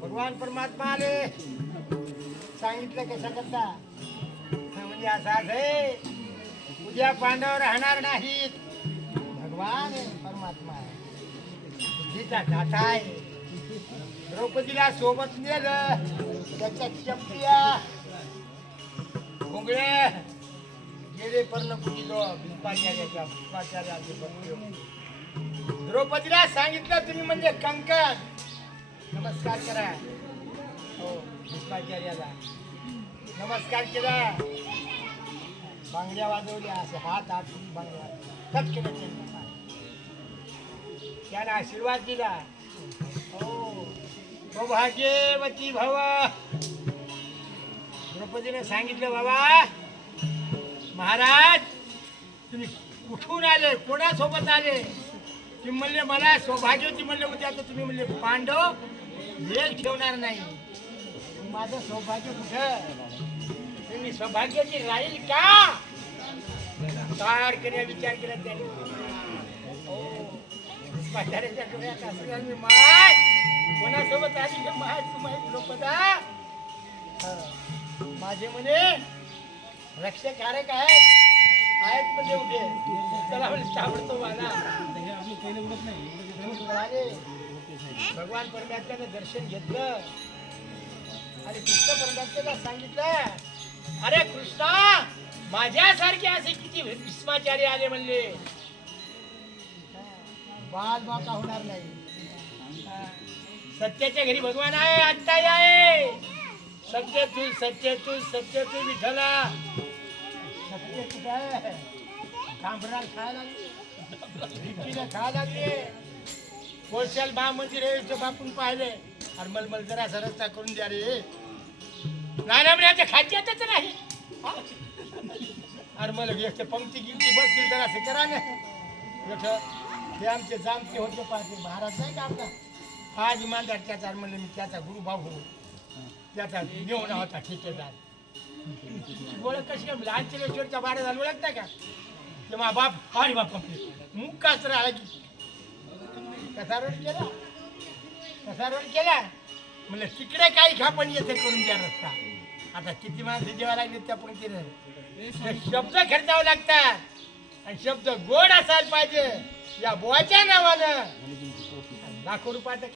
भगवान परमात्मा आले सांगितलं कशा करता म्हणजे असाच आहे उद्या पांडव राहणार नाहीत. भगवान आहे, परमात्मा आहे, बुद्धीचा दाता आहे. द्रौपदीला सोबत नेलं त्याच्या चपटिया घोंगळे गेले पर्णकुटी द्रौपदीला सांगितलं तुम्ही म्हणजे कंकण नमस्कार करा. हो भीष्माचार्याला नमस्कार केला. बांगड्या वाजवल्या असे हात आठवून बांगड्या कट केलं त्याला आशीर्वाद दिला. हो सौभाग्यवती भव. द्रौपदीने सांगितलं बाबा महाराज तुम्ही कुठून आले कोणासोबत आले. तुम्ही म्हणले मला सौभाग्यवती म्हणले उद्या तर तुम्ही म्हणले पांडव वेळ ठेवणार नाही. माझं सौभाग्य कुठं तुम्ही सौभाग्याची राहील का विचार केला त्याने. म्हाताऱ्याच्या डोळ्यात असं मी माय कोणासोबत आली का माय तुम्हाला द्रौपदा माझे म्हणे रक्षकारक आहेत म्हणजे उभे चला आवडतो मला. भगवान परमात्म्याने दर्शन घेतलं आणि कृष्ण परमात्म्याला सांगितलं अरे कृष्णा माझ्यासारखे असे किती भीष्माचार्य आले म्हणले बाल बाका होणार नाही. सत्याच्या घरी भगवान आहे आत्ता आहे. सत्य तू विठला सत्य कुठं आहे. कांबराला खायला लागले खायला लागले. कोळशाल बा मंदिर आहे बापून पाहिले अरे मलमल जरा रस्ता करून द्या रे. नाही ना म्हणजे खाद्यातच नाही. अरे मला व्यक्त पंक्ती गिंक्ती बसतील जरा असं करा ना. हे आमचे जामते होते पाहते महाराज नाही का आपला हा इमानदार त्याचा म्हणलं मी त्याचा गुरुभाऊ हो त्याचा नेऊन होता ठेकेदार. ओळख कशी काय लहानचेश्वरच्या बारा झालं ओळखता का तेव्हा बाप अरे बाप मुक्काच राहिला की कसा रोड केला म्हणलं तिकडे काही खा पण येथे करून द्या रस्ता. आता किती माणसं जेव्हा लागले त्या पंक्तीने शब्द खर्चावं लागतात आणि शब्द गोड असायला पाहिजे. या बोवाच्या नावानं लाखो रुपयाचं